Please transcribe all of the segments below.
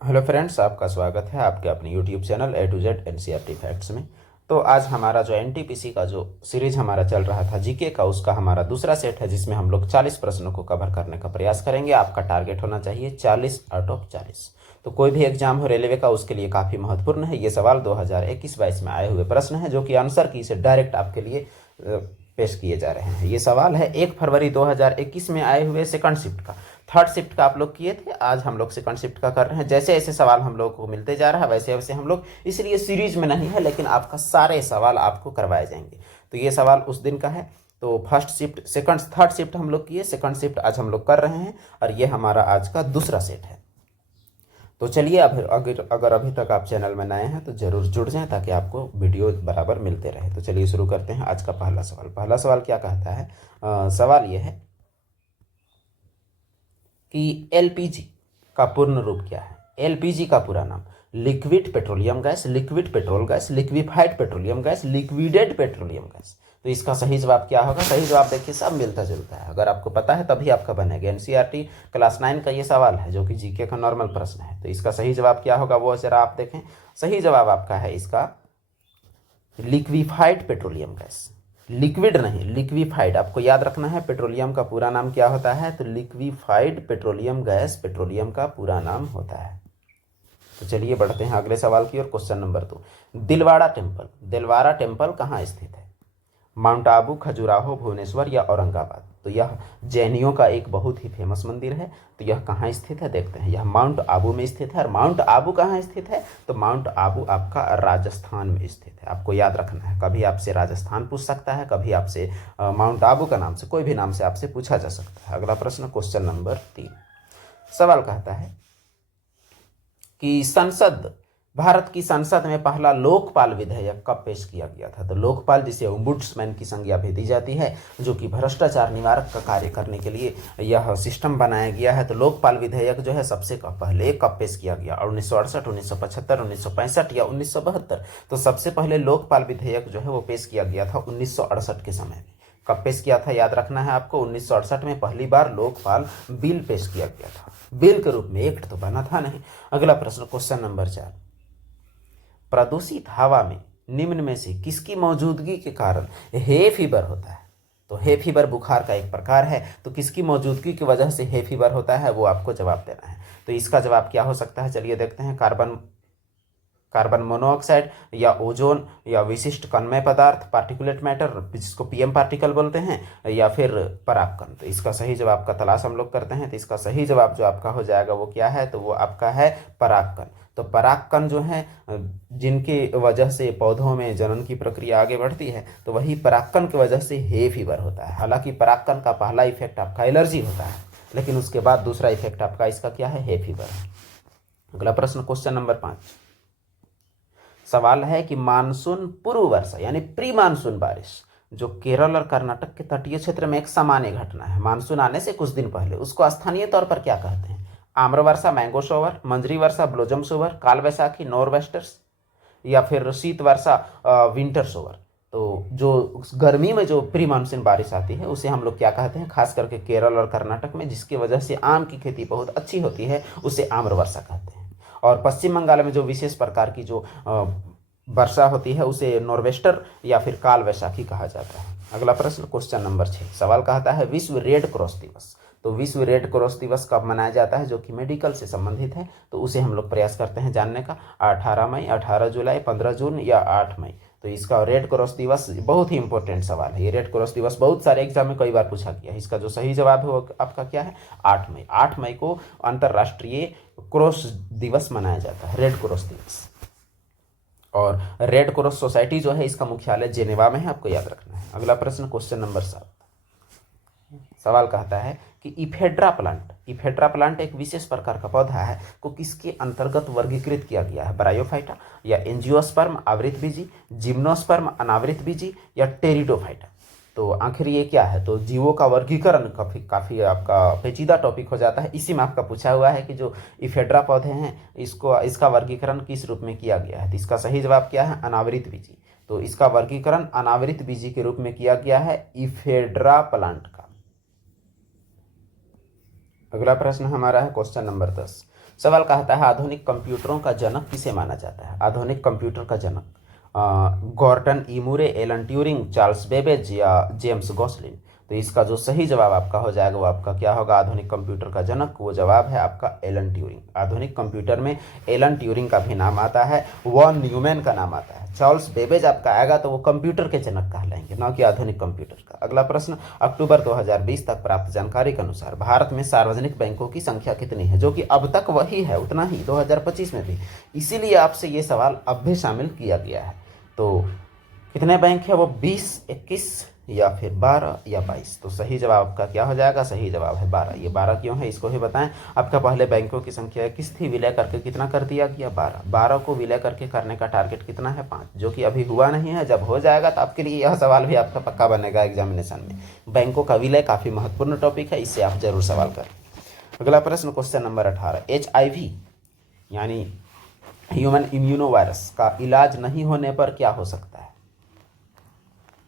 Hello friends, आपका स्वागत है आपके अपने YouTube channel A to Z NCERT facts में। तो आज हमारा जो एनटीपीसी का जो सीरीज हमारा चल रहा था जीके का, उसका हमारा दूसरा सेट है जिसमें हम लोग 40 प्रश्नों को कवर करने का प्रयास करेंगे। आपका टारगेट होना चाहिए 40 आउट ऑफ 40। तो कोई भी एग्जाम हो रेलवे का, उसके लिए काफ़ी महत्वपूर्ण है। ये सवाल 2021-22 में आए हुए प्रश्न है जो कि आंसर की से डायरेक्ट आपके लिए पेश किए जा रहे हैं। ये सवाल है 1 फरवरी 2021 में आए हुए सेकंड शिफ्ट का। थर्ड शिफ्ट का आप लोग किए थे, आज हम लोग सेकंड शिफ्ट का कर रहे हैं। जैसे ऐसे सवाल हम लोग को मिलते जा रहा है वैसे वैसे हम लोग, इसलिए सीरीज में नहीं है लेकिन आपका सारे सवाल आपको करवाए जाएंगे। तो ये सवाल उस दिन का है। तो first shift, second, third shift हम लोग किए, सेकंड शिफ्ट आज हम लोग कर रहे हैं और ये हमारा आज का दूसरा सेट है। तो चलिए, अब अगर अभी तक आप चैनल में नए हैं तो जरूर जुड़ जाएं ताकि आपको वीडियो बराबर मिलते रहे। तो चलिए शुरू करते हैं आज का पहला सवाल। पहला सवाल क्या कहता है? सवाल यह है कि एलपीजी का पूर्ण रूप क्या है। एलपीजी का पूरा नाम liquid petroleum gas, liquid petrol gas, liquefied petroleum gas, liquidated petroleum gas. तो इसका सही जवाब क्या होगा? सही जवाब देखिए सब मिलता जुलता है, अगर आपको पता है तभी आपका बनेगा। एनसीईआरटी क्लास 9 का ये सवाल है जो कि जीके का नॉर्मल प्रश्न है। तो इसका सही जवाब क्या होगा वो जरा आप देखें। सही जवाब आपका है इसका लिक्विफाइड पेट्रोलियम गैस। लिक्विड नहीं, लिक्विफाइड। आपको याद रखना है पेट्रोलियम का पूरा नाम क्या होता है। तो लिक्विफाइड पेट्रोलियम गैस पेट्रोलियम का पूरा नाम होता है। तो चलिए बढ़ते हैं अगले सवाल की ओर। Question number 2, Dilwara temple. Dilwara temple कहाँ स्थित है? माउंट आबू, खजुराहो, भुवनेश्वर या औरंगाबाद? तो यह जैनियों का एक बहुत ही फेमस मंदिर है। तो यह कहाँ स्थित है देखते हैं। यह माउंट आबू में स्थित है। और माउंट आबू कहाँ स्थित है? तो माउंट आबू आपका राजस्थान में स्थित है। आपको याद रखना है, कभी आपसे राजस्थान पूछ सकता है, कभी आपसे माउंट आबू का नाम से, कोई भी नाम से आपसे पूछा जा सकता है। अगला प्रश्न, क्वेश्चन नंबर 3। सवाल कहता है कि संसद, भारत की संसद में पहला लोकपाल विधेयक कब पेश किया गया था? तो लोकपाल, जिसे ओम्बुड्समैन की संज्ञा भी दी जाती है, जो कि भ्रष्टाचार निवारक का कार्य करने के लिए यह सिस्टम बनाया गया है। तो लोकपाल विधेयक जो है सबसे पहले कब पेश किया गया? 1968, 1975, 1965 या 1972? तो सबसे पहले लोकपाल विधेयक जो है वो पेश किया गया था 1968 के समय में। कब पेश किया था याद रखना है आपको। 1968 में पहली बार लोकपाल बिल पेश किया गया था। बिल के रूप में, एक्ट तो बना था नहीं। अगला प्रश्न, क्वेश्चन नंबर 4। प्रदूषित हवा में निम्न में से किसकी मौजूदगी के कारण हे फीवर होता है? तो हे फीवर बुखार का एक प्रकार है। तो किसकी मौजूदगी की वजह से हे फीवर होता है वो आपको जवाब देना है। तो इसका जवाब क्या हो सकता है चलिए देखते हैं। कार्बन कार्बन मोनोऑक्साइड या ओजोन या विशिष्ट कणमय पदार्थ, पार्टिकुलेट मैटर जिसको पीएम पार्टिकल बोलते हैं, या फिर परागकण। तो इसका सही जवाब का तलाश हम लोग करते हैं। तो इसका सही जवाब जो आपका हो जाएगा वो क्या है? तो वो आपका है परागकण। तो परागकण जो है जिनकी वजह से पौधों में जनन की प्रक्रिया आगे बढ़ती है, तो वही परागकण की वजह से हे फीवर होता है। हालांकि परागकण का पहला इफेक्ट आपका एलर्जी होता है, लेकिन उसके बाद दूसरा इफेक्ट आपका इसका क्या है? हे फीवर है। अगला प्रश्न, क्वेश्चन नंबर 5। सवाल है कि मानसून पूर्व वर्षा यानी प्री मानसून बारिश जो केरल और कर्नाटक के तटीय क्षेत्र में एक सामान्य घटना है, मानसून आने से कुछ दिन पहले, उसको स्थानीय तौर पर क्या कहते हैं? आम्र वर्षा, मैंगो शोवर, मंजरी वर्षा, ब्लोजम शोवर, काल वैसाखी, नॉरवेस्टर्स, या फिर शीत वर्षा, विंटर शोवर? तो जो गर्मी में जो प्री मानसून बारिश आती है उसे हम लोग क्या कहते हैं? खास करके केरल और कर्नाटक में जिसकी वजह से आम की खेती बहुत अच्छी होती है उसे आम्र वर्षा कहते हैं। और पश्चिम बंगाल में जो विशेष प्रकार की जो वर्षा होती है उसे नॉर्वेस्टर या फिर काल वैशाखी कहा जाता है। अगला प्रश्न, क्वेश्चन नंबर 6। सवाल कहता है विश्व रेड क्रॉस दिवस। तो विश्व रेड क्रॉस दिवस कब मनाया जाता है जो कि मेडिकल से संबंधित है? तो उसे हम लोग प्रयास करते हैं जानने का। 18 मई, 18 जुलाई, 15 जून या 8 मई? तो इसका रेड क्रॉस दिवस बहुत ही इंपॉर्टेंट सवाल है। ये रेड क्रॉस दिवस बहुत सारे एग्जाम में कई बार पूछा गया है। इसका जो सही जवाब है वो आपका क्या है? 8 मई। 8 मई को अंतर्राष्ट्रीय क्रॉस दिवस मनाया जाता है, रेड क्रॉस दिवस। और रेड क्रॉस सोसाइटी जो है इसका मुख्यालय जेनेवा में है, आपको याद रखना है। अगला प्रश्न, क्वेश्चन नंबर 7। सवाल कहता है कि इफेड्रा प्लांट, इफेड्रा प्लांट एक विशेष प्रकार का पौधा है को किसके अंतर्गत वर्गीकृत किया गया है? ब्रायोफाइटा या एंजियोस्पर्म आवृत बीजी, जिम्नोस्पर्म अनावृत बीजी या टेरिडोफाइटा? तो आखिर ये क्या है? तो जीवों का वर्गीकरण काफ़ी काफ़ी आपका पेचीदा टॉपिक हो जाता है। इसी में आपका पूछा हुआ है कि जो इफेड्रा पौधे हैं इसको, इसका वर्गीकरण किस रूप में किया गया है? तो इसका सही जवाब क्या है? अनावृत बीजी। तो इसका वर्गीकरण अनावृत बीजी के रूप में किया गया है इफेड्रा प्लांट का। अगला प्रश्न हमारा है क्वेश्चन नंबर 10। सवाल कहता है आधुनिक कंप्यूटरों का जनक किसे माना जाता है? आधुनिक कंप्यूटर का जनक गॉर्डन ई मूरे, एलन ट्यूरिंग, चार्ल्स बेबेज या जेम्स गॉसलिन? तो इसका जो सही जवाब आपका हो जाएगा वो आपका क्या होगा? आधुनिक कंप्यूटर का जनक वो जवाब है आपका एलन ट्यूरिंग। आधुनिक कंप्यूटर में एलन ट्यूरिंग का भी नाम आता है, वॉन न्यूमैन का नाम आता है, चार्ल्स बेबेज आपका आएगा तो वो कंप्यूटर के जनक कहलाएंगे, ना कि आधुनिक कंप्यूटर का। अगला प्रश्न, अक्टूबर 2020 तक प्राप्त जानकारी के अनुसार भारत में सार्वजनिक बैंकों की संख्या कितनी है? जो कि अब तक वही है, उतना ही 2025 में भी, इसीलिए आपसे ये सवाल अब भी शामिल किया गया है। तो कितने बैंक है वो? 20, 21 या फिर 12 या 22? तो सही जवाब आपका क्या हो जाएगा? सही जवाब है 12। ये 12 क्यों है इसको भी बताएं। आपका पहले बैंकों की संख्या 21 थी, विलय करके कितना कर दिया गया? 12। 12 को विलय करके करने का टारगेट कितना है? 5, जो कि अभी हुआ नहीं है। जब हो जाएगा तो आपके लिए यह सवाल भी आपका पक्का बनेगा एग्जामिनेशन में। बैंकों का विलय काफ़ी महत्वपूर्ण टॉपिक है, इससे आप जरूर सवाल करें। अगला प्रश्न क्वेश्चन नंबर 18। HIV यानी ह्यूमन इम्यूनो वायरस का इलाज नहीं होने पर क्या हो सकता है?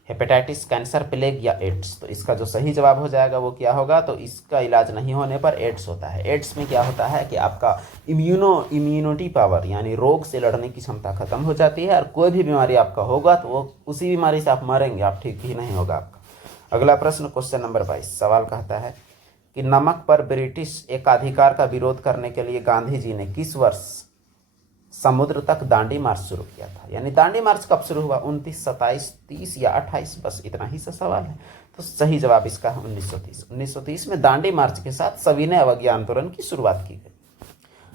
हेपेटाइटिस, कैंसर, प्लेग या एड्स? तो इसका जो सही जवाब हो जाएगा वो क्या होगा? तो इसका इलाज नहीं होने पर एड्स होता है। एड्स में क्या होता है कि आपका इम्यूनिटी पावर यानी रोग से लड़ने की क्षमता खत्म हो जाती है, और कोई भी बीमारी आपका होगा तो वो उसी बीमारी से आप मरेंगे, आप ठीक ही नहीं होगा आपका। अगला प्रश्न क्वेश्चन नंबर 22। सवाल कहता है कि नमक पर ब्रिटिश एकाधिकार का विरोध करने के लिए गांधी जी ने किस वर्ष समुद्र तक दांडी मार्च शुरू किया था? यानी दांडी मार्च कब शुरू हुआ? 29, 27, 30 या 28? बस इतना ही सा सवाल है। तो सही जवाब इसका है 1930। 1930 में दांडी मार्च के साथ सविनय अवज्ञा आंदोलन की शुरुआत की गई।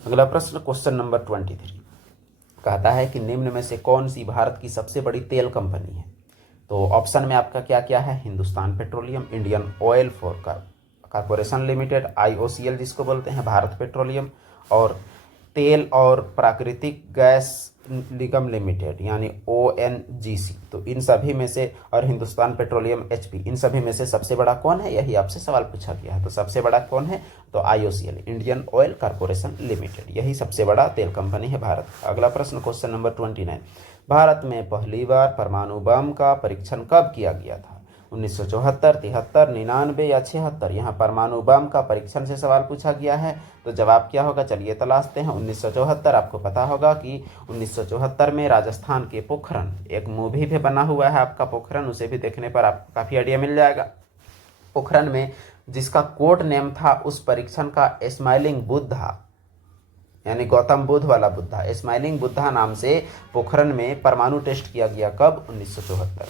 अगला प्रश्न क्वेश्चन नंबर 23 कहता है कि निम्न में से कौन सी भारत की सबसे बड़ी तेल कंपनी है? तो ऑप्शन में आपका क्या क्या है? Hindustan petroleum, Indian oil corporation limited, IOCL जिसको बोलते हैं, भारत पेट्रोलियम, और तेल और प्राकृतिक गैस निगम लिमिटेड यानी ONGC। तो इन सभी में से, और हिंदुस्तान पेट्रोलियम HP, इन सभी में से सबसे बड़ा कौन है? यही आपसे सवाल पूछा गया है। तो सबसे बड़ा कौन है? तो IOCL, Indian oil corporation limited, यही सबसे बड़ा तेल कंपनी है भारत का। अगला प्रश्न क्वेश्चन नंबर 29। भारत में पहली बार परमाणु बम का परीक्षण कब किया गया था? 1974, 73, 99 या 76? यहाँ परमाणु बम का परीक्षण से सवाल पूछा गया है, तो जवाब क्या होगा? चलिए तलाशते हैं। 1974। आपको पता होगा कि 1974 में राजस्थान के पोखरन, एक मूवी भी बना हुआ है आपका पोखरन, उसे भी देखने पर आपको काफ़ी आइडिया मिल जाएगा। पोखरन में जिसका कोड नेम था उस परीक्षण का स्माइलिंग बुद्धा, यानी गौतम बुद्ध वाला बुद्धा, स्माइलिंग बुद्धा नाम से पोखरन में परमाणु टेस्ट किया गया। कब? 1974।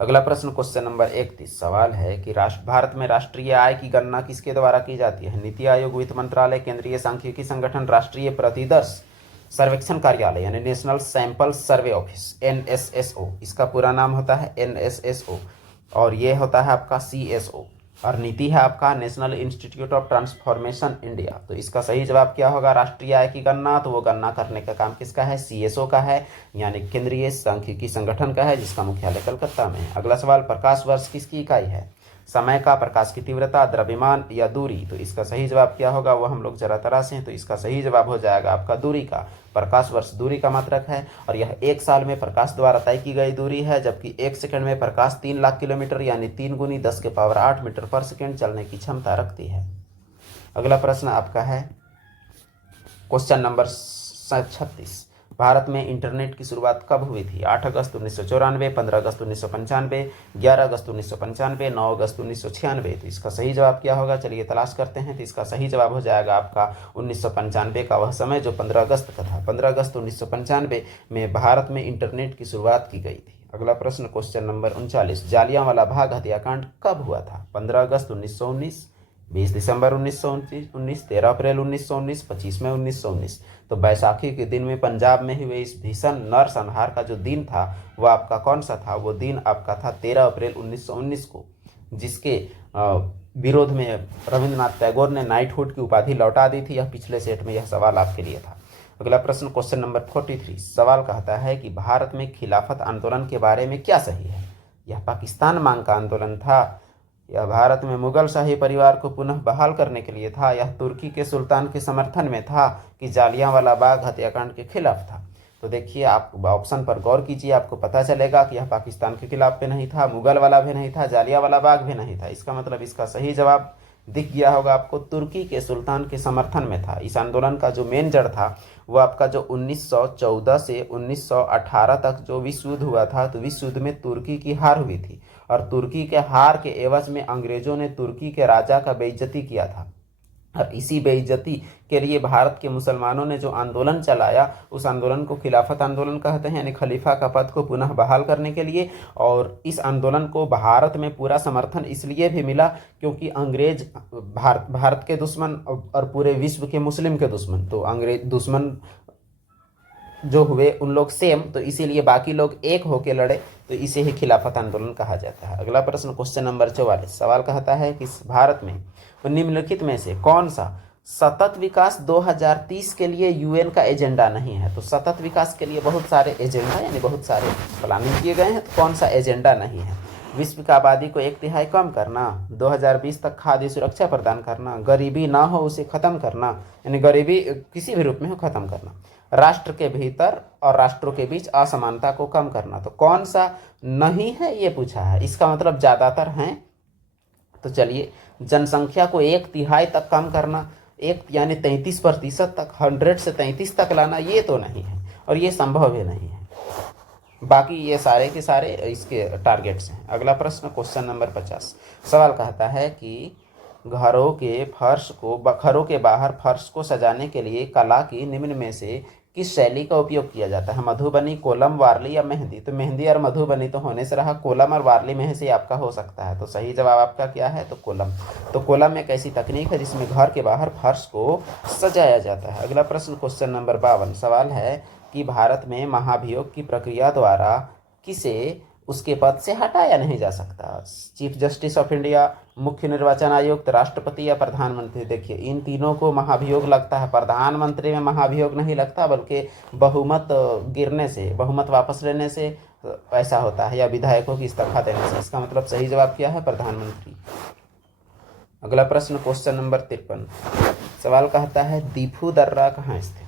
अगला प्रश्न क्वेश्चन नंबर 31। सवाल है कि भारत में राष्ट्रीय आय की गणना किसके द्वारा की जाती है? नीति आयोग, वित्त मंत्रालय, केंद्रीय सांख्यिकी संगठन, राष्ट्रीय प्रतिदर्श सर्वेक्षण कार्यालय यानी national sample survey office, NSSO। इसका पूरा नाम होता है NSSO, और ये होता है आपका CSO, और नीति है आपका national institute of transformation India. तो इसका सही जवाब क्या होगा? राष्ट्रीय आय की गणना, तो वो गणना करने का काम किसका है? CSO का है, यानी केंद्रीय सांख्यिकी संगठन का है, जिसका मुख्यालय कलकत्ता में है। अगला सवाल, प्रकाश वर्ष किसकी इकाई है? समय का, प्रकाश की तीव्रता, द्रव्यमान या दूरी? तो इसका सही जवाब क्या होगा वो हम लोग जरा तराशें। तो इसका सही जवाब हो जाएगा आपका दूरी का। प्रकाश वर्ष दूरी का मात्रक है, और यह 1 साल में प्रकाश द्वारा तय की गई दूरी है, जबकि 1 सेकंड में प्रकाश 3 लाख किलोमीटर यानी 3 गुनी 10⁸ मीटर पर सेकंड चलने की क्षमता रखती है। अगला प्रश्न आपका है क्वेश्चन नंबर 36। भारत में इंटरनेट की शुरुआत कब हुई थी? 8 अगस्त 1994, 15 अगस्त 1995, 11 अगस्त 1995, 9 अगस्त 1996? तो इसका सही जवाब क्या होगा? चलिए तलाश करते हैं। तो इसका सही जवाब हो जाएगा आपका 1995 का वह समय जो 15 अगस्त का था। 15 अगस्त 1995 में भारत में इंटरनेट की शुरुआत की गई थी। अगला प्रश्न क्वेश्चन नंबर 39। जालियांवाला बाग हत्याकांड कब हुआ था? 15 अगस्त 1919, 20 दिसंबर 1919, 13 अप्रैल 1919, 25 मई 1919? तो बैसाखी के दिन में पंजाब में हुए इस भीषण नरसंहार का जो दिन था वह आपका कौन सा था? वो दिन आपका था 13 अप्रैल 1919 को, जिसके विरोध में रविंद्रनाथ टैगोर ने नाइटहुड की उपाधि लौटा दी थी। यह पिछले सेट में यह सवाल आपके लिए था। अगला प्रश्न क्वेश्चन नंबर 43। सवाल कहता है कि भारत में खिलाफत आंदोलन के बारे में क्या सही है? यह पाकिस्तान मांग का आंदोलन था, यह भारत में मुगल शाही परिवार को पुनः बहाल करने के लिए था, यह तुर्की के सुल्तान के समर्थन में था, कि जालियांवाला बाग हत्याकांड के खिलाफ था? तो देखिए, आप ऑप्शन पर गौर कीजिए, आपको पता चलेगा कि यह पाकिस्तान के खिलाफ भी नहीं था, मुगल वाला भी नहीं था, जालियांवाला बाग भी नहीं था। इसका मतलब इसका सही जवाब दिख गया होगा आपको, तुर्की के सुल्तान के समर्थन में था। इस आंदोलन का जो मेन जड़ था वो आपका जो 1914 से 1918 तक जो विश्व युद्ध हुआ था, तो विश्व युद्ध में तुर्की की हार हुई थी और तुर्की के हार के एवज में अंग्रेजों ने तुर्की के राजा का बेइज्जती किया था। और इसी बेइज्जती के लिए भारत के मुसलमानों ने जो आंदोलन चलाया, उस आंदोलन को खिलाफत आंदोलन कहते हैं, यानी खलीफा का पद को पुनः बहाल करने के लिए। और इस आंदोलन को भारत में पूरा समर्थन इसलिए भी मिला क्योंकि अंग्रेज भारत के दुश्मन और पूरे विश्व के मुस्लिम के दुश्मन, तो अंग्रेज दुश्मन जो हुए उन लोग सेम, तो इसीलिए बाकी लोग एक होके लड़े, तो इसे ही खिलाफत आंदोलन कहा जाता है। अगला प्रश्न, क्वेश्चन नंबर 44, सवाल कहता है कि भारत में निम्नलिखित में से कौन सा सतत विकास 2030 के लिए यूएन का एजेंडा नहीं है। तो सतत विकास के लिए बहुत सारे एजेंडा यानी बहुत सारे प्लानिंग किए गए हैं, तो कौन सा एजेंडा नहीं है। विश्व की आबादी को 1/3 कम करना, 2020 तक खाद्य सुरक्षा प्रदान करना, गरीबी ना हो उसे खत्म करना, यानी गरीबी किसी भी रूप में हो खत्म करना, राष्ट्र के भीतर और राष्ट्रों के बीच असमानता को कम करना। तो कौन सा नहीं है ये पूछा है, इसका मतलब ज़्यादातर हैं। तो चलिए, जनसंख्या को 1/3 तक कम करना, एक यानी 33% तक, 100 से 33 तक लाना, ये तो नहीं है और ये संभव भी नहीं है। बाकी ये सारे के सारे इसके टारगेट्स हैं। अगला प्रश्न, क्वेश्चन नंबर 50, सवाल कहता है कि घरों के बाहर फर्श को सजाने के लिए कला की निम्न में से किस शैली का उपयोग किया जाता है। मधुबनी, कोलम, वारली या मेहंदी। तो मेहंदी और मधुबनी तो होने से रहा, कोलम और वारली में से आपका हो सकता है। तो सही जवाब आपका क्या है, तो कोलम। तो कोलम एक ऐसी तकनीक है जिसमें घर के बाहर फर्श को सजाया जाता है। अगला प्रश्न, क्वेश्चन नंबर 52, सवाल है कि भारत में महाभियोग की प्रक्रिया द्वारा किसे उसके पद से हटाया नहीं जा सकता। चीफ जस्टिस ऑफ इंडिया, मुख्य निर्वाचन आयुक्त, राष्ट्रपति या प्रधानमंत्री। देखिए, इन तीनों को महाभियोग लगता है। प्रधानमंत्री में महाभियोग नहीं लगता, बल्कि बहुमत गिरने से, बहुमत वापस लेने से ऐसा होता है, या विधायकों की इस्तीफा देने से। इसका मतलब सही जवाब क्या है, प्रधानमंत्री। अगला प्रश्न, क्वेश्चन नंबर 53, सवाल कहता है दीफू दर्रा कहाँ स्थित है।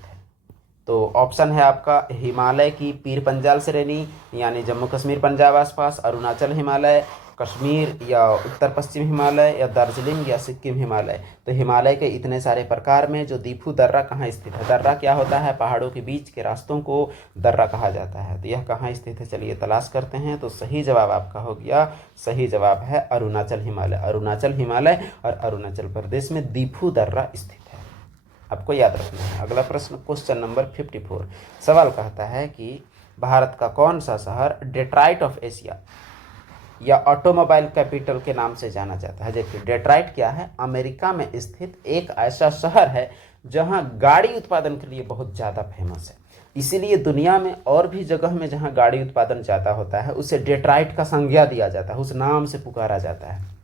तो ऑप्शन है आपका हिमालय की पीर पंजाल श्रेणी यानी जम्मू कश्मीर पंजाब आसपास, अरुणाचल हिमालय, कश्मीर या उत्तर पश्चिम हिमालय, या दार्जिलिंग या सिक्किम हिमालय। तो हिमालय के इतने सारे प्रकार में जो दीफू दर्रा कहाँ स्थित है। दर्रा क्या होता है, पहाड़ों के बीच के रास्तों को दर्रा कहा जाता है। तो यह कहाँ स्थित है, चलिए तलाश करते हैं। तो सही जवाब आपका हो गया, सही जवाब है अरुणाचल हिमालय। अरुणाचल हिमालय और अरुणाचल प्रदेश में दीफू दर्रा स्थित है, आपको याद रखना है। अगला प्रश्न, क्वेश्चन नंबर 54, सवाल कहता है कि भारत का कौन सा शहर डेट्राइट ऑफ एशिया या ऑटोमोबाइल कैपिटल के नाम से जाना जाता है। देखिए, डेट्राइट क्या है, अमेरिका में स्थित एक ऐसा शहर है जहां गाड़ी उत्पादन के लिए बहुत ज़्यादा फेमस है। इसीलिए दुनिया में और भी जगह में जहां गाड़ी उत्पादन ज़्यादा होता है उसे डेट्राइट का संज्ञा दिया जाता है, उस नाम से पुकारा जाता है।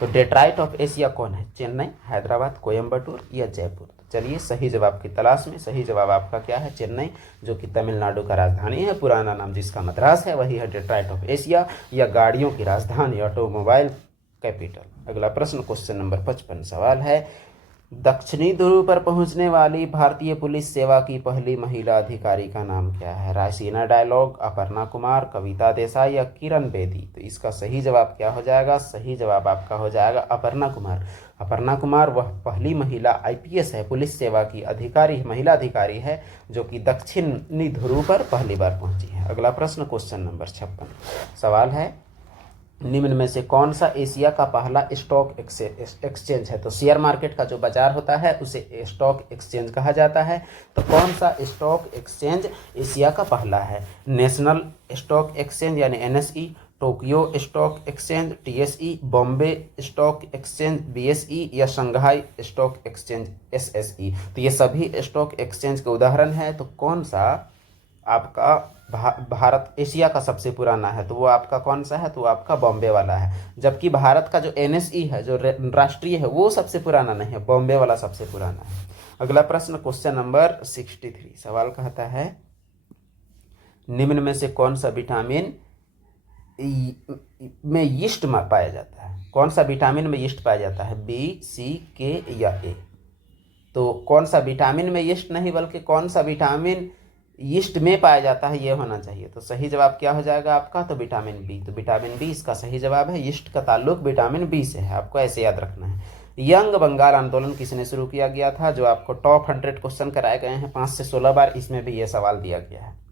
तो डेट्राइट ऑफ एशिया कौन है, चेन्नई, हैदराबाद, कोयम्बटूर या जयपुर। चलिए सही जवाब की तलाश में। सही जवाब आपका क्या है, चेन्नई, जो कि तमिलनाडु का राजधानी है। पुराना नाम जिसका मद्रास है वही है डेट्राइट ऑफ एशिया, या गाड़ियों की राजधानी, ऑटोमोबाइल कैपिटल। अगला प्रश्न, क्वेश्चन नंबर 55, सवाल है दक्षिणी ध्रुव पर पहुंचने वाली भारतीय पुलिस सेवा की पहली महिला अधिकारी का नाम क्या है। रायसीना डायलॉग, अपर्णा कुमार, कविता देसाई या किरण बेदी। तो इसका सही जवाब क्या हो जाएगा, सही जवाब आपका हो जाएगा अपर्णा कुमार। अपर्णा कुमार वह पहली महिला आईपीएस है, पुलिस सेवा की अधिकारी, महिला अधिकारी है, जो कि दक्षिणी ध्रुव पर पहली बार पहुंची है। अगला प्रश्न, क्वेश्चन नंबर 56, सवाल है निम्न में से कौन सा एशिया का पहला स्टॉक एक्सचेंज है। तो शेयर मार्केट का जो बाजार होता है उसे स्टॉक एक्सचेंज कहा जाता है। तो कौन सा स्टॉक एक्सचेंज एशिया का पहला है। नेशनल स्टॉक एक्सचेंज यानी NSE, Tokyo stock exchange TSE, Bombay stock exchange BSE या शंघाई स्टॉक एक्सचेंज एसएसई। तो ये सभी स्टॉक एक्सचेंज के उदाहरण है। तो कौन सा आपका भारत एशिया का सबसे पुराना है, तो वो आपका कौन सा है, तो वो आपका बॉम्बे वाला है। जबकि भारत का जो एनएसई है, जो राष्ट्रीय है, वो सबसे पुराना नहीं है, बॉम्बे वाला सबसे पुराना है। अगला प्रश्न, क्वेश्चन नंबर 63, सवाल कहता है निम्न में से कौन सा विटामिन में यीस्ट पाया जाता है। कौन सा विटामिन में यीस्ट पाया जाता है, बी, सी, के या ए। तो कौन सा विटामिन में यीस्ट नहीं, बल्कि कौन सा विटामिन यीस्ट में पाया जाता है, ये होना चाहिए। तो सही जवाब क्या हो जाएगा आपका, तो विटामिन बी। तो विटामिन बी इसका सही जवाब है। यीस्ट का ताल्लुक विटामिन बी से है, आपको ऐसे याद रखना है। यंग बंगाल आंदोलन किसने शुरू किया गया था, जो आपको टॉप 100 क्वेश्चन कराए गए हैं 5 से 16 बार, इसमें भी ये सवाल दिया गया है।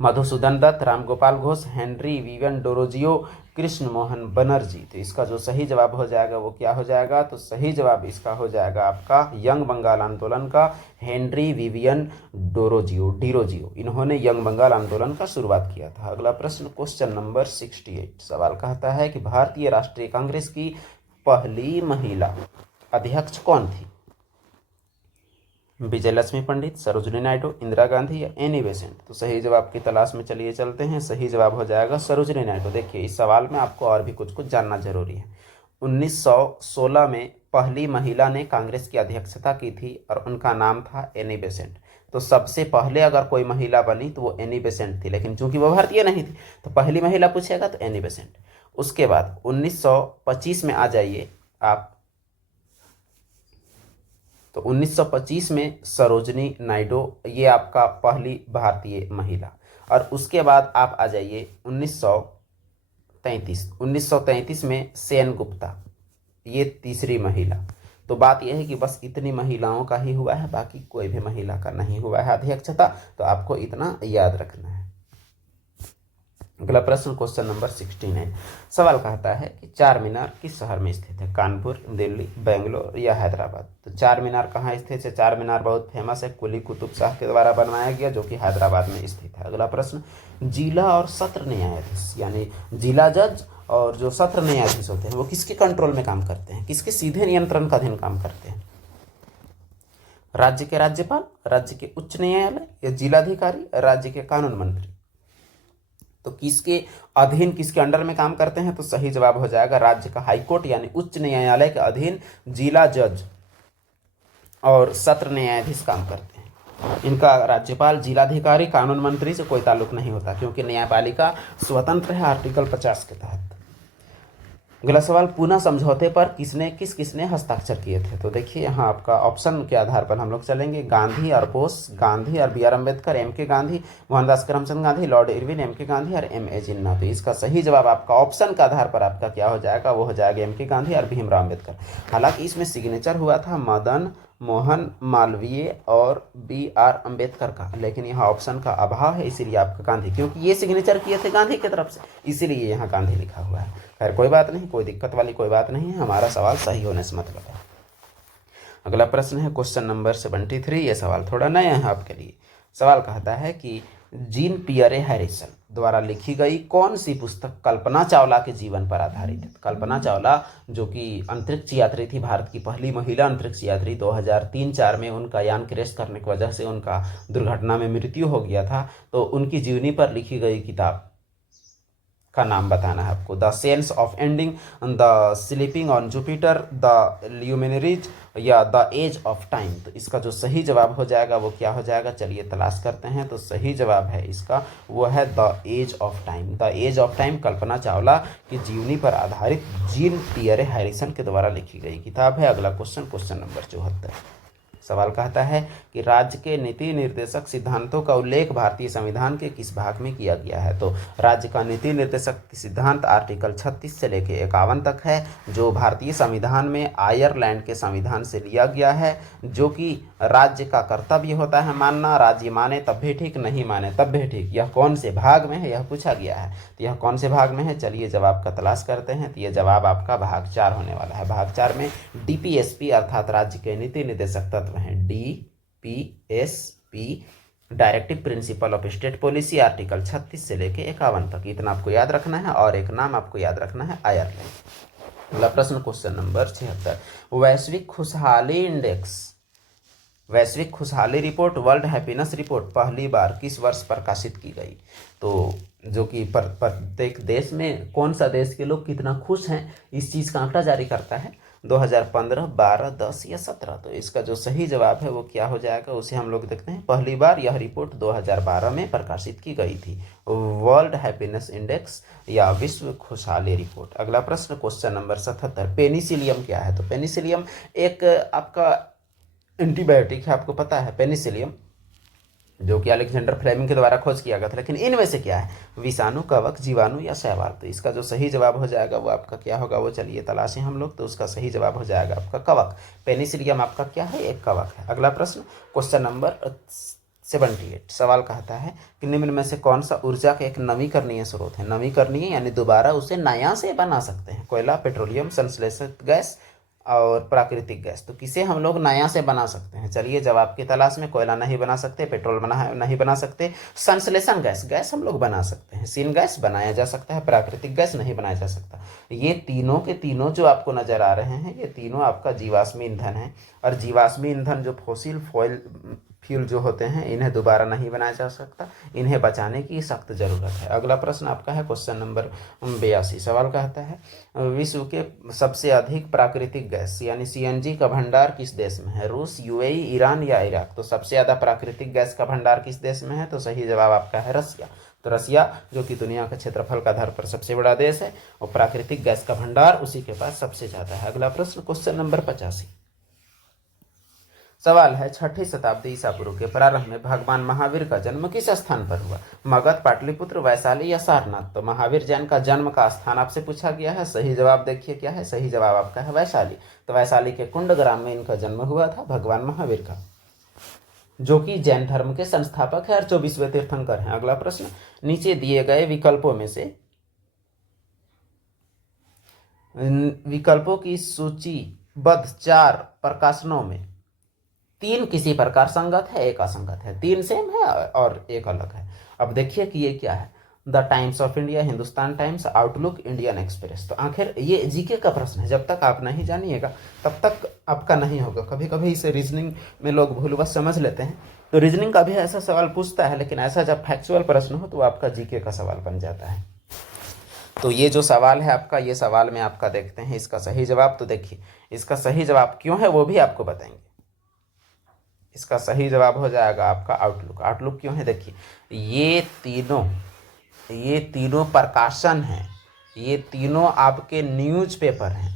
Madhusudan Dutt, Ramgopal Ghosh, Henry Vivian Derozio, Krishna Mohan Banerjee. तो इसका जो सही जवाब हो जाएगा वो क्या हो जाएगा, तो सही जवाब इसका हो जाएगा आपका यंग बंगाल आंदोलन का हेनरी विवियन डीरोजियो। इन्होंने यंग बंगाल आंदोलन का शुरुआत किया था। अगला प्रश्न क्वेश्चन नंबर 68 सवाल कहता है कि भारतीय राष्ट्रीय कांग्रेस की पहली महिला अध्यक्ष कौन थी। विजय लक्ष्मी पंडित, सरोजिनी नायडू, इंदिरा गांधी या एनी बेसेंट। तो सही जवाब की तलाश में चलिए चलते हैं। सही जवाब हो जाएगा सरोजिनी नायडू। देखिए इस सवाल में आपको और भी कुछ कुछ जानना जरूरी है। 1916 में पहली महिला ने कांग्रेस की अध्यक्षता की थी और उनका नाम था एनी बेसेंट। तो सबसे पहले अगर कोई महिला बनी तो वो एनी बेसेंट थी, लेकिन चूंकि वो भारतीय नहीं थी तो पहली महिला पूछेगा तो एनी बेसेंट। उसके बाद 1925 में आ जाइए आप, तो 1925 में सरोजिनी नायडू, ये आपका पहली भारतीय महिला। और उसके बाद आप आ जाइए 1933 में सेन गुप्ता, ये तीसरी महिला। तो बात यह है कि बस इतनी महिलाओं का ही हुआ है, बाकी कोई भी महिला का नहीं हुआ है अध्यक्षता, तो आपको इतना याद रखना है। अगला प्रश्न क्वेश्चन नंबर 69 सवाल कहता है कि चार मीनार किस शहर में स्थित है, कानपुर, दिल्ली, बेंगलोर या हैदराबाद। तो चार मीनार कहाँ स्थित है, चार मीनार बहुत फेमस है, कुली कुतुब शाह के द्वारा बनवाया गया, जो कि हैदराबाद में स्थित है। अगला प्रश्न जिला और सत्र न्यायाधीश यानी जिला जज और जो सत्र न्यायाधीश होते हैं वो किसके कंट्रोल में काम करते हैं, किसके सीधे नियंत्रण का अधीन काम करते हैं। राज्य के राज्यपाल, राज्य के उच्च न्यायालय या जिलाधिकारी, राज्य के कानून मंत्री। तो किसके अधीन, किसके अंडर में काम करते हैं, तो सही जवाब हो जाएगा राज्य का हाईकोर्ट यानी उच्च न्यायालय के अधीन जिला जज और सत्र न्यायाधीश काम करते हैं। इनका राज्यपाल, जिलाधिकारी, कानून मंत्री से कोई ताल्लुक नहीं होता, क्योंकि न्यायपालिका स्वतंत्र है आर्टिकल 50 के तहत। अगला सवाल पूना समझौते पर किसने हस्ताक्षर किए थे। तो देखिए यहाँ आपका ऑप्शन के आधार पर हम लोग चलेंगे। गांधी और बोस, गांधी और B are Ambedkar, M K Gandhi, Mohandas Karamchand Gandhi, Lord Irwin, M K Gandhi और एम ए जिन्ना। तो इसका सही जवाब आपका ऑप्शन के आधार पर आपका क्या हो जाएगा, वो हो जाएगा एम के गांधी और भीमराव अम्बेडकर। हालांकि इसमें सिग्नेचर हुआ था मदन मोहन मालवीय और बी आर अम्बेडकर का, लेकिन यहाँ ऑप्शन का अभाव है, इसीलिए आपका गांधी, क्योंकि ये सिग्नेचर किए थे गांधी की तरफ से, इसीलिए यहाँ गांधी लिखा हुआ है। खैर कोई बात नहीं, कोई दिक्कत वाली कोई बात नहीं है, हमारा सवाल सही होने से मतलब है। अगला प्रश्न है क्वेश्चन नंबर 73। ये सवाल थोड़ा नया है आपके लिए। सवाल कहता है कि जीन पियरे हैरिसन द्वारा लिखी गई कौन सी पुस्तक कल्पना चावला के जीवन पर आधारित है। कल्पना चावला जो कि अंतरिक्ष यात्री थी, भारत की पहली महिला अंतरिक्ष यात्री, 2003-4 में उनका यान क्रैश करने की वजह से उनका दुर्घटना में मृत्यु हो गया था। तो उनकी जीवनी पर लिखी गई किताब का नाम बताना है आपको। The sense of ending, the sleeping on Jupiter, the luminaries या द एज ऑफ टाइम। तो इसका जो सही जवाब हो जाएगा वो क्या हो जाएगा, चलिए तलाश करते हैं। तो सही जवाब है इसका वो है the edge of time. The edge of time Kalpana Chawla की जीवनी पर आधारित जीन पियरे हैरिसन के द्वारा लिखी गई किताब है। अगला क्वेश्चन नंबर 74 सवाल कहता है कि राज्य के नीति निर्देशक सिद्धांतों का उल्लेख भारतीय संविधान के किस भाग में किया गया है। तो राज्य का नीति निर्देशक सिद्धांत आर्टिकल 36 से लेकर 51 तक है, जो भारतीय संविधान में आयरलैंड के संविधान से लिया गया है, जो कि राज्य का कर्तव्य होता है मानना। राज्य माने तब भी ठीक, नहीं माने तब भी ठीक। यह कौन से भाग में है, यह पूछा गया है। तो यह कौन से भाग में है, चलिए जवाब का तलाश करते हैं। तो यह जवाब आपका भाग 4 होने वाला है। भाग 4 में DPSP अर्थात राज्य के नीति निर्देशक तत्व हैं DPSP, directive principle of state policy, article 36 से लेके 51 तक। इतना आपको याद रखना है। और एक नाम आपको याद रखना है आयरलैंड। अगला प्रश्न क्वेश्चन नंबर 76 वैश्विक खुशहाली इंडेक्स, वैश्विक खुशहाली रिपोर्ट, वर्ल्ड हैप्पीनेस रिपोर्ट पहली बार किस वर्ष प्रकाशित की गई। तो जो कि प्रत्येक देश में कौन सा देश के लोग कितना खुश हैं इस चीज़ का आंकड़ा जारी करता है, 2015, 12, 10 या 17। तो इसका जो सही जवाब है वो क्या हो जाएगा, उसे हम लोग देखते हैं। पहली बार यह रिपोर्ट 2012 में प्रकाशित की गई थी, वर्ल्ड हैप्पीनेस इंडेक्स या विश्व खुशहाली रिपोर्ट। अगला प्रश्न क्वेश्चन नंबर 77 पेनिसिलियम क्या है। तो पेनिसिलियम एक आपका एंटीबायोटिक है, आपको पता है पेनिसिलियम जो कि अलेक्जेंडर फ्लेमिंग के द्वारा खोज किया गया था। लेकिन इनमें से क्या है, विषाणु, कवक, जीवाणु या शैवाल? तो इसका जो सही जवाब हो जाएगा वो आपका क्या होगा, वो चलिए तलाशें हम लोग। तो उसका सही जवाब हो जाएगा आपका कवक। पेनिसिलियम आपका क्या है, एक कवक है। अगला प्रश्न, क्वेश्चन नंबर 78, सवाल कहता है कि निम्न में से कौन सा ऊर्जा का एक नवीकरणीय स्रोत है? नवीकरणीय यानी दोबारा उसे नया से बना सकते हैं। कोयला, पेट्रोलियम, संश्लेषित गैस और प्राकृतिक गैस। तो किसे हम लोग नया से बना सकते हैं? चलिए जवाब की तलाश में। कोयला नहीं बना सकते, पेट्रोल नहीं बना सकते, संश्लेषण गैस, गैस हम लोग बना सकते हैं, सीन गैस बनाया जा सकता है, प्राकृतिक गैस नहीं बनाया जा सकता। ये तीनों के तीनों जो आपको नजर आ रहे हैं, ये तीनों आपका जीवाश्मी ईंधन है। और जीवाश्मी ईंधन जो फॉसिल फ्यूल जो होते हैं, इन्हें दोबारा नहीं बनाया जा सकता, इन्हें बचाने की सख्त जरूरत है। अगला प्रश्न आपका है क्वेश्चन नंबर 82, सवाल कहता है विश्व के सबसे अधिक प्राकृतिक गैस यानी सीएनजी का भंडार किस देश में है? रूस, यूएई, ईरान या इराक? तो सबसे ज्यादा प्राकृतिक गैस का भंडार किस देश में है? तो सही जवाब आपका है रसिया। तो रसिया जो कि दुनिया का क्षेत्रफल का आधार पर सबसे बड़ा देश है, और प्राकृतिक गैस का भंडार उसी के पास सबसे ज्यादा है। अगला प्रश्न क्वेश्चन नंबर 85, सवाल है 6ठी शताब्दी ईसा पूर्व के प्रारंभ में भगवान महावीर का जन्म किस स्थान पर हुआ? मगध, पाटलिपुत्र, वैशाली या सारनाथ? तो महावीर जैन का जन्म का स्थान आपसे पूछा गया है। सही जवाब देखिए क्या है, सही जवाब आपका है वैशाली। तो वैशाली के कुंड ग्राम में इनका जन्म हुआ था भगवान महावीर का, जो कि जैन धर्म के संस्थापक है और 24वें तीर्थंकर हैं। अगला प्रश्न, नीचे दिए गए विकल्पों में से विकल्पों की सूचीबद्ध 4 प्रकाशनों में 3 किसी प्रकार संगत है, एक असंगत है। 3 सेम है और एक अलग है। अब देखिए कि ये क्या है, the times of India, Hindustan times, outlook, Indian express. तो आखिर ये जीके का प्रश्न है, जब तक आप नहीं जानिएगा तब तक आपका नहीं होगा। कभी कभी इसे रीजनिंग में लोग भूलवश समझ लेते हैं, तो रीजनिंग का भी ऐसा सवाल पूछता है, लेकिन ऐसा जब फैक्चुअल प्रश्न हो तो आपका जीके का सवाल बन जाता है। तो ये जो सवाल है आपका, ये सवाल में आपका देखते हैं इसका सही जवाब। तो देखिए इसका सही जवाब क्यों है वो भी आपको बताएंगे। इसका सही जवाब हो जाएगा आपका आउटलुक। आउटलुक क्यों है, देखिए ये तीनों प्रकाशन हैं, ये तीनों आपके न्यूज़पेपर हैं।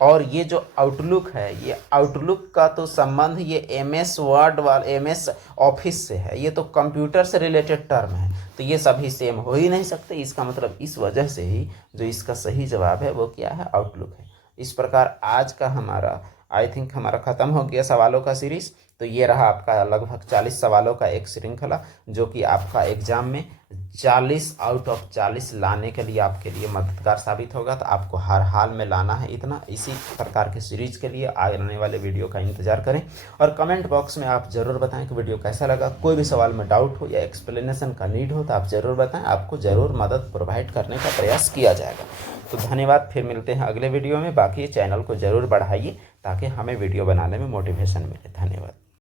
और ये जो आउटलुक है, ये आउटलुक का तो संबंध ये एमएस वर्ड वाले एमएस ऑफिस से है, ये तो कंप्यूटर से रिलेटेड टर्म है। तो ये सभी सेम हो ही नहीं सकते। इसका मतलब इस वजह से ही जो इसका सही जवाब है वो क्या है, आउटलुक है। इस प्रकार आज का हमारा हमारा ख़त्म हो गया सवालों का सीरीज़। तो ये रहा आपका लगभग 40 सवालों का एक श्रृंखला, जो कि आपका एग्जाम में 40 आउट ऑफ 40 लाने के लिए आपके लिए मददगार साबित होगा। तो आपको हर हाल में लाना है इतना। इसी प्रकार के सीरीज़ के लिए आने वाले वीडियो का इंतजार करें, और कमेंट बॉक्स में आप ज़रूर बताएं कि वीडियो कैसा लगा। कोई भी सवाल में डाउट हो या एक्सप्लेनेशन का नीड हो तो आप ज़रूर बताएं, आपको ज़रूर मदद प्रोवाइड करने का प्रयास किया जाएगा। तो धन्यवाद, फिर मिलते हैं अगले वीडियो में। बाकी चैनल को ज़रूर बढ़ाइए ताकि हमें वीडियो बनाने में मोटिवेशन मिले। धन्यवाद।